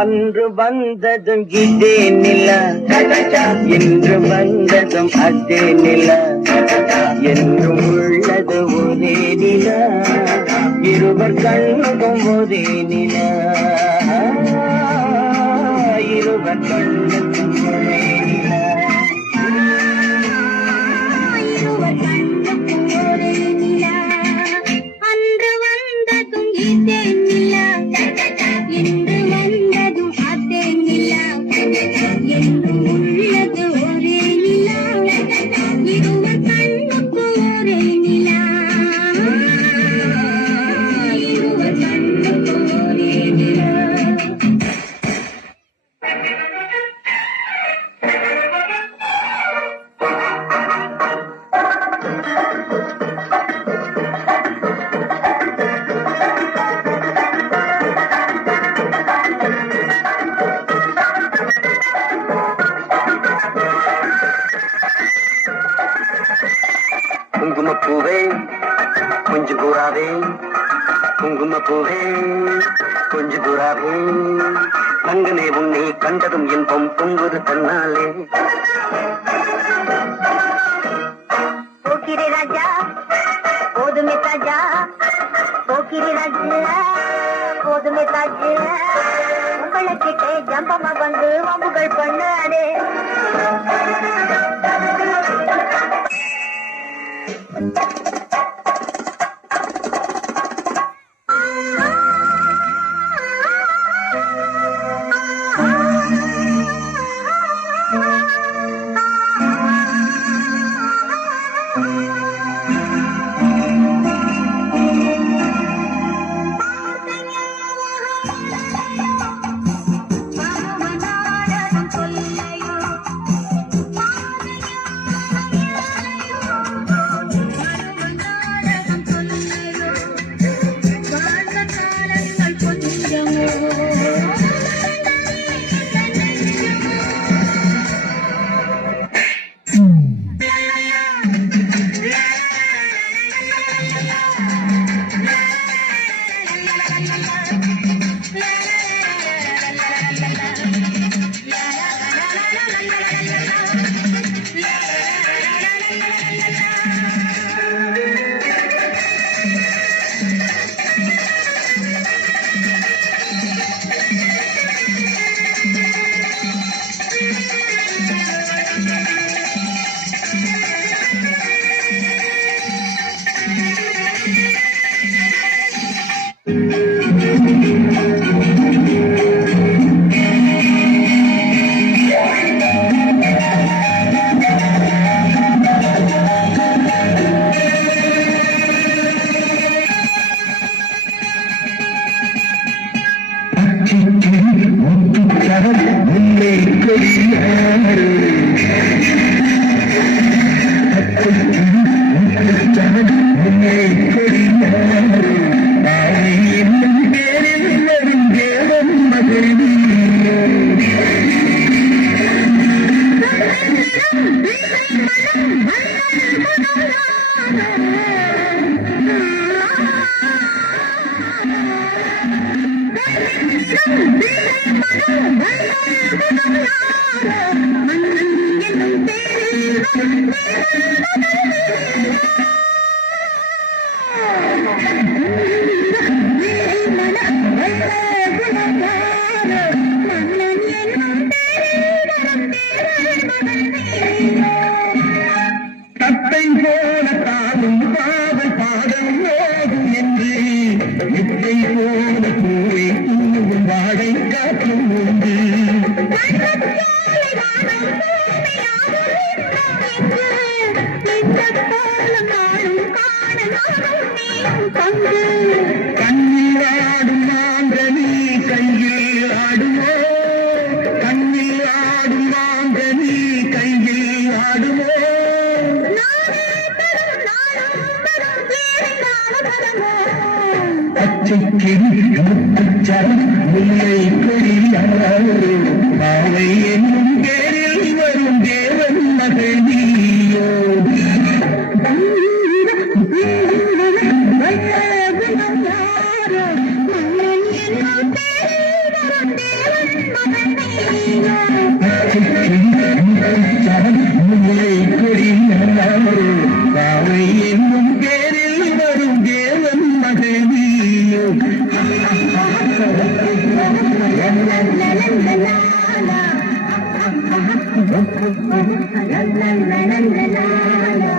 அன்று வந்ததும் இதே நிலா, என்று வந்ததும் அதே நிலா, என்றும் உள்ளது ஒரே நிலா, இருவர் கண்ணுக்கும் ஒரே நிலா, இருவர் கண்ணுக்கும் ஒரே நிலா, இருவர் கண்ணுக்கும் ஒரே நிலா. அன்று வந்ததும் இதே நிலா, என்று வந்ததும் அதே நிலா, என்றும் உள்ளது ஒரே நிலா, இருவர் கண்ணுக்கு ஒரே நிலா, இருவர் கண்ணுக்கு ஒரே நிலா. குங்குமப்பூவே கொஞ்சு கூறாவே, குங்குமப்பூவே கொஞ்சு கூறாவே, அங்கனே உன்னை கண்டதும் இன்பம் பொங்குது தன்னாலே. போக்கிரி ராஜா போதுமே தாஜா, போக்கிரி ராஜா போதுமே தாஜா, உங்களை கிட்டே ஜம்பமா வந்து வம்புகள் பண்ணாதே. தத்தை போல தானும் பாதை பாதம் ஓடும் என்று, நித்தை போல பூவை தூவும் வாழை காற்றும் உண்டு. கண்ணில் ஆடும் மாங்கனி கையில் ஆடுமோ, கண்ணில் ஆடும் மாங்கனி கையில் ஆடுமோ, பச்சைக்கிளி முத்துச்சரம் முல்லை கொடியாரோ, மாலை என்னும் பேரில் வரும் தேவன் மகள் நீயோ. la la la la